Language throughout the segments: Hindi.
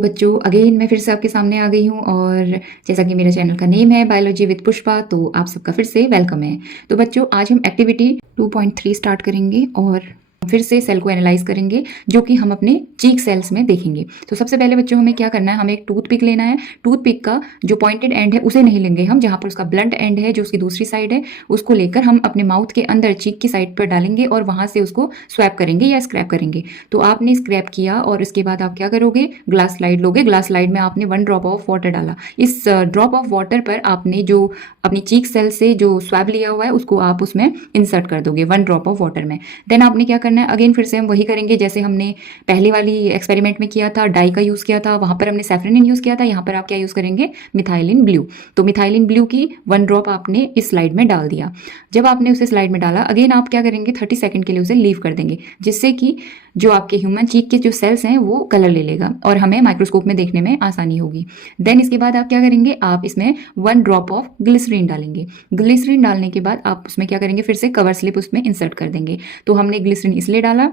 बच्चों अगेन मैं फिर से आपके सामने आ गई हूँ और जैसा कि मेरा चैनल का नेम है बायोलॉजी विद पुष्पा, तो आप सबका फिर से वेलकम है। तो बच्चों आज हम एक्टिविटी 2.3 स्टार्ट करेंगे और फिर से सेल को एनालाइज करेंगे जो कि हम अपने चीक सेल्स में देखेंगे। तो सबसे पहले बच्चों हमें क्या करना है, हमें एक टूथ पिक लेना है। टूथ पिक का जो पॉइंटेड एंड है उसे नहीं लेंगे हम, जहाँ पर उसका ब्लंट एंड है जो उसकी दूसरी साइड है उसको लेकर हम अपने माउथ के अंदर चीक की साइड पर डालेंगे और वहां से उसको स्वैप करेंगे या स्क्रैप करेंगे। तो आपने स्क्रैप किया और इसके बाद आप क्या करोगे, ग्लास स्लाइड लोगे। ग्लास स्लाइड में आपने 1 ड्रॉप ऑफ वाटर डाला। इस ड्रॉप ऑफ वाटर पर आपने जो अपनी चीक सेल से जो स्वैब लिया हुआ है उसको आप उसमें इंसर्ट कर दोगे 1 ड्रॉप ऑफ वाटर में। देन आपने क्या करना है, अगेन फिर से हम वही करेंगे जैसे हमने पहले वाली एक्सपेरिमेंट में किया था। डाई का यूज़ किया था, वहां पर हमने सैफरनिन यूज़ किया था, यहाँ पर आप क्या यूज़ करेंगे, मिथाइलिन ब्लू। तो मिथाइलिन ब्लू की 1 ड्रॉप आपने इस स्लाइड में डाल दिया। जब आपने उसे स्लाइड में डाला, अगेन आप क्या करेंगे, 30 सेकंड के लिए उसे लीव कर देंगे, जिससे कि जो आपके ह्यूमन चीक के जो सेल्स हैं वो कलर ले लेगा और हमें माइक्रोस्कोप में देखने में आसानी होगी। देन इसके बाद आप क्या करेंगे, आप इसमें 1 ड्रॉप ऑफ ग्लिसरीन डालेंगे। ग्लिसरीन डालने के बाद आप उसमें क्या करेंगे, फिर से कवर स्लिप उसमें इंसर्ट कर देंगे। तो हमने ग्लिसरीन इसलिए डाला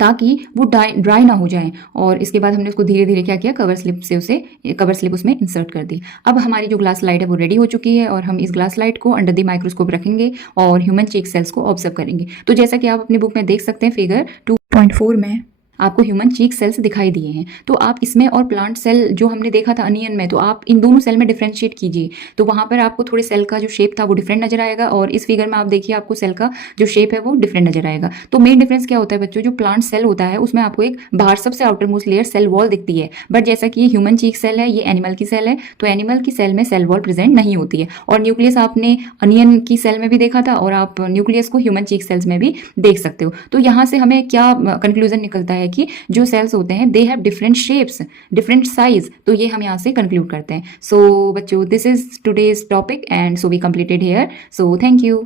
ताकि वो ड्राई ना हो जाए, और इसके बाद हमने उसको धीरे धीरे क्या किया, कवर स्लिप उसमें इंसर्ट कर दी। अब हमारी जो ग्लास लाइट है वो रेडी हो चुकी है और हम इस ग्लास लाइट को अंडर द माइक्रोस्कोप रखेंगे और ह्यूमन चीक सेल्स को ऑब्जर्व करेंगे। तो जैसा कि आप अपनी बुक में देख सकते हैं फिगर 2.4 में आपको ह्यूमन चीक सेल्स दिखाई दिए हैं। तो आप इसमें और प्लांट सेल जो हमने देखा था अनियन में, तो आप इन दोनों सेल में डिफ्रेंशिएट कीजिए। तो वहां पर आपको थोड़े सेल का जो शेप था वो डिफरेंट नजर आएगा और इस फिगर में आप देखिए आपको सेल का जो शेप है वो डिफरेंट नजर आएगा। तो मेन डिफरेंस क्या होता है बच्चों, जो प्लांट सेल होता है उसमें आपको एक बाहर सबसे outermost layer cell wall दिखती है, बट जैसा कि ये ह्यूमन चीक सेल है, ये एनिमल की सेल है, तो एनिमल की सेल में सेल वॉल प्रेजेंट नहीं होती है। और न्यूक्लियस आपने अनियन की सेल में भी देखा था और आप न्यूक्लियस को ह्यूमन चीक सेल्स में भी देख सकते हो। तो यहाँ से हमें क्या कंक्लूजन निकलता है कि जो सेल्स होते हैं they have different shapes, different size. तो ये हम यहाँ से कंक्लूड करते हैं। सो बच्चों this is today's topic and so we completed here. So thank you.